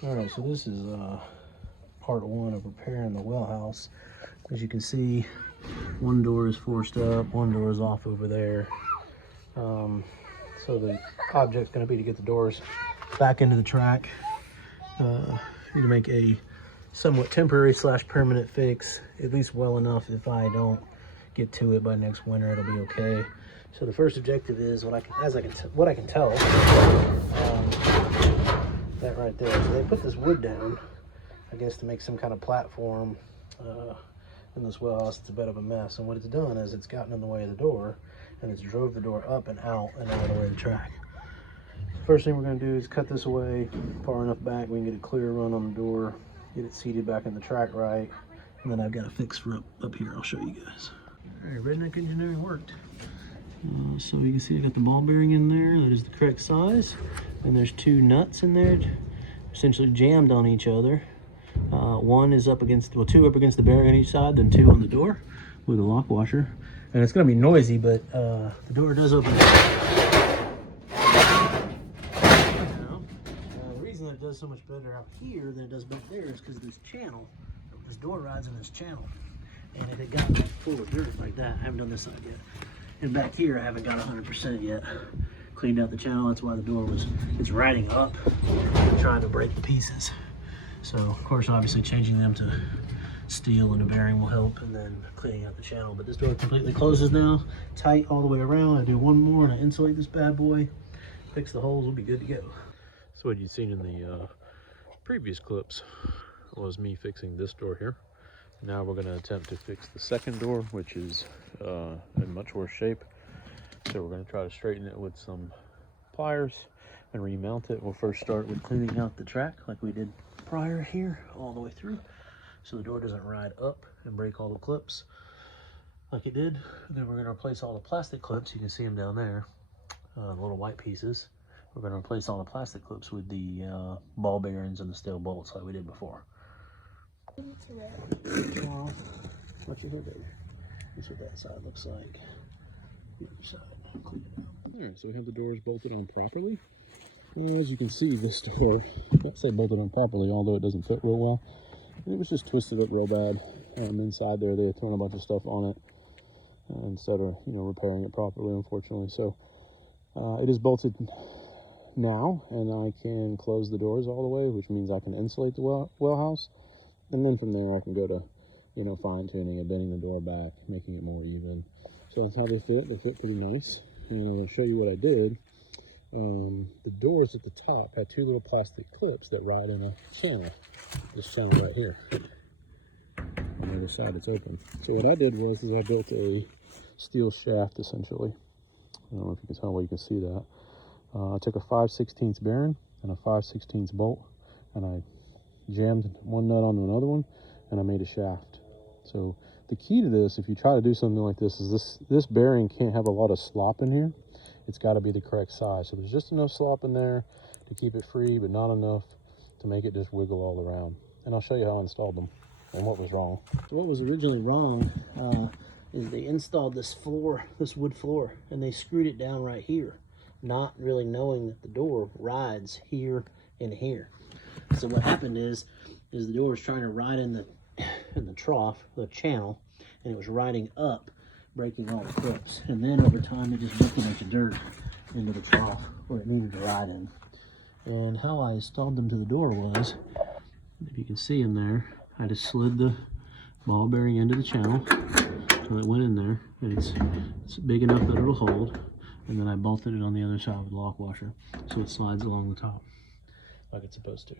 All right, so this is part one of repairing the well house. As you can see, one door is forced up, one door is off over there. So the object's going to be to get the doors back into the track. Need to make a somewhat temporary / permanent fix, at least well enough if I don't get to it by next winter, it'll be okay. So the first objective is what I can tell. That right there. So they put this wood down, I guess, to make some kind of platform in this well house. It's a bit of a mess, and what it's done is it's gotten in the way of the door, and it's drove the door up and out and out of the way of the track. First thing we're going to do is cut this away far enough back we can get a clear run on the door, get it seated back in the track right, and then I've got a fix for up here. I'll show you guys. All right, redneck engineering worked. So you can see I got the ball bearing in there. That is the correct size. And there's two nuts in there, essentially jammed on each other. One is up against, well, two up against the bearing on each side, then two on the door with a lock washer. And it's going to be noisy, but the door does open. The reason that it does so much better out here than it does back there is because of this channel. This door rides in this channel. And if it got like full of dirt like that, I haven't done this side yet. And back here, I haven't got 100% yet. Cleaned out the channel. That's why the door it's riding up, trying to break the pieces. So, of course, obviously changing them to steel and a bearing will help, and then cleaning out the channel. But this door completely closes now, tight all the way around. I do one more and I insulate this bad boy, fix the holes, we'll be good to go. So what you'd seen in the previous clips was me fixing this door here. Now we're going to attempt to fix the second door, which is in much worse shape. So we're going to try to straighten it with some pliers and remount it. We'll first start with cleaning out the track like we did prior here, all the way through, so the door doesn't ride up and break all the clips like it did. And then we're going to replace all the plastic clips. You can see them down there, the little white pieces. We're going to replace all the plastic clips with the ball bearings and the steel bolts like we did before. Well, watch your hair, baby. That's what that side looks like. The other side. Clean it up. Alright, so we have the doors bolted on properly. As you can see, this door, let's say bolted on properly, although it doesn't fit real well. And it was just twisted up real bad. Inside there, they had thrown a bunch of stuff on it instead of, repairing it properly, unfortunately. So it is bolted now, and I can close the doors all the way, which means I can insulate the well house. And then from there, I can go to, fine-tuning and bending the door back, making it more even. So that's how they fit. They fit pretty nice. And I'm going to show you what I did. The doors at the top had two little plastic clips that ride in a channel. This channel right here. On the other side, it's open. So what I did is I built a steel shaft, essentially. I don't know if you can tell where you can see that. I took a 5/16 bearing and a 5/16 bolt, and I jammed one nut onto another one, and I made a shaft. So the key to this, if you try to do something like this, is this bearing can't have a lot of slop in here. It's got to be the correct size. So there's just enough slop in there to keep it free, but not enough to make it just wiggle all around. And I'll show you how I installed them and what was wrong. What was originally wrong is they installed this wood floor, and they screwed it down right here, not really knowing that the door rides here and here. So what happened is the door was trying to ride in the trough, the channel, and it was riding up, breaking all the clips. And then over time, it just dumped a bunch of dirt into the trough where it needed to ride in. And how I installed them to the door was, if you can see in there, I just slid the ball bearing into the channel so it went in there, and it's big enough that it'll hold. And then I bolted it on the other side with a lock washer so it slides along the top like it's supposed to.